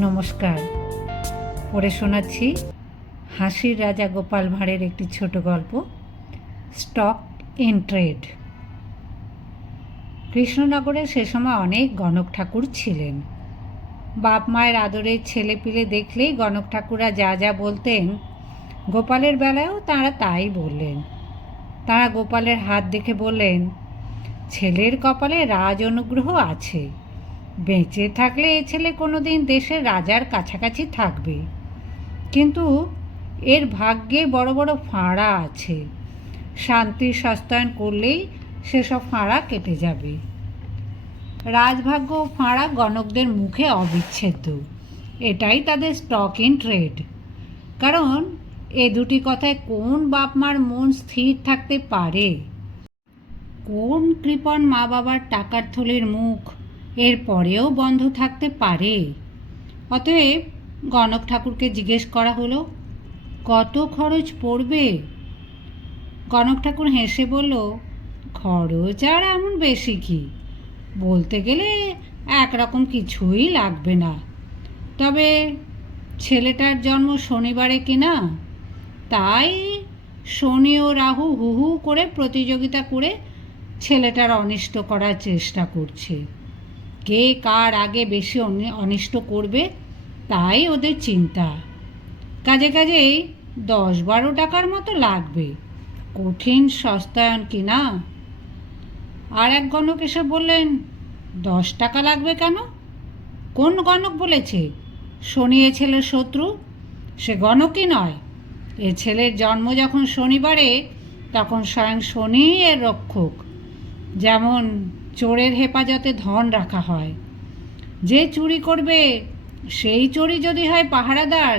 নমস্কার। পড়ে শোনাচ্ছি হাসির রাজা গোপাল ভাঁড়ের একটি ছোট গল্প, স্টক ইন ট্রেড। কৃষ্ণনগরে সে সময় অনেক গণক ঠাকুর ছিলেন। বাপ মায়ের আদরের ছেলে পিলে দেখলেই গণক ঠাকুররা যা যা বলতেন, গোপালের বেলায়ও তাঁরা তাই বললেন। তাঁরা গোপালের হাত দেখে বললেন, ছেলের কপালে রাজ অনুগ্রহ আছে। বেঁচে থাকলে এ ছেলে কোনো দিন দেশের রাজার কাছাকাছি থাকবে। কিন্তু এর ভাগ্যে বড় বড় ফাঁড়া আছে। শান্তির সস্তায়ন করলেই সেসব ফাঁড়া কেটে যাবে। রাজভাগ্য ও ফাঁড়া গণকদের মুখে অবিচ্ছেদ্য। এটাই তাদের স্টক ইন ট্রেড কারণ এ দুটি কথায় কোন বাপ মার মন স্থির থাকতে পারে? কোন কৃপণ মা বাবার টাকার থলির মুখ? এর পরেও বন্ধ থাকতে পারে। অতএব গণক ঠাকুরকে জিজ্ঞেস করা হলো, কত খরচ পড়বে? গণক ঠাকুর হেসে বলল, খরচ আর এমন বেশি কি? বলতে গেলে একরকম কিছুই লাগবে না। তবে ছেলেটার জন্ম শনিবারে কিনা তাই শনি ও রাহু হু হু করে প্রতিযোগিতা করে ছেলেটার অনিষ্ট করার চেষ্টা করছে। কে কার আগে বেশি অনি- অনিষ্ট করবে তাই ওদের চিন্তা। কাজে কাজেই দশ বারো টাকার মতো লাগবে। কঠিন সস্তায়ন কি না? আর এক গণক এসে বললেন, দশ টাকা লাগবে কেন? কোন গণক বলেছে? শনি এ ছেলের শত্রু, সে গণকই নয়। এ ছেলের জন্ম যখন শনিবারে, তখন স্বয়ং শনি এর রক্ষক। যেমন চোরের হেফাজতে ধন রাখা হয়। যে চুরি করবে, সেই চুরি যদি হয় পাহারাদার,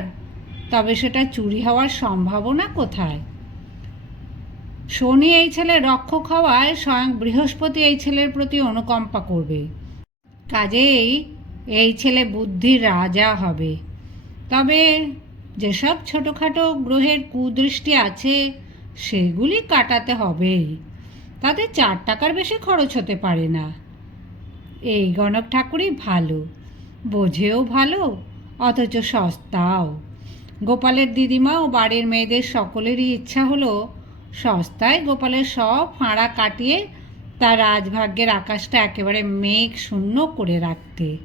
তবে সেটা চুরি হওয়ার সম্ভাবনা কোথায়? শনি এই ছেলে রক্ষক হওয়ায় স্বয়ং বৃহস্পতি এই ছেলের প্রতি অনুকম্পা করবে। কাজেই এই ছেলে বুদ্ধির রাজা হবে। তবে যেসব ছোটোখাটো গ্রহের কুদৃষ্টি আছে, সেগুলি কাটাতে হবেই। তাতে চার টাকার বেশি খরচ হতে পারে না। এই গণক ঠাকুরই ভালো, বোঝেও ভালো, অথচ সস্তাও। গোপালের দিদিমা ও বাড়ির মেয়েদের সকলেরই ইচ্ছা হলো, সস্তায় গোপালের সব ফাঁড়া কাটিয়ে তার রাজভাগ্যের আকাশটা একেবারে মেঘ শূন্য করে রাখতে।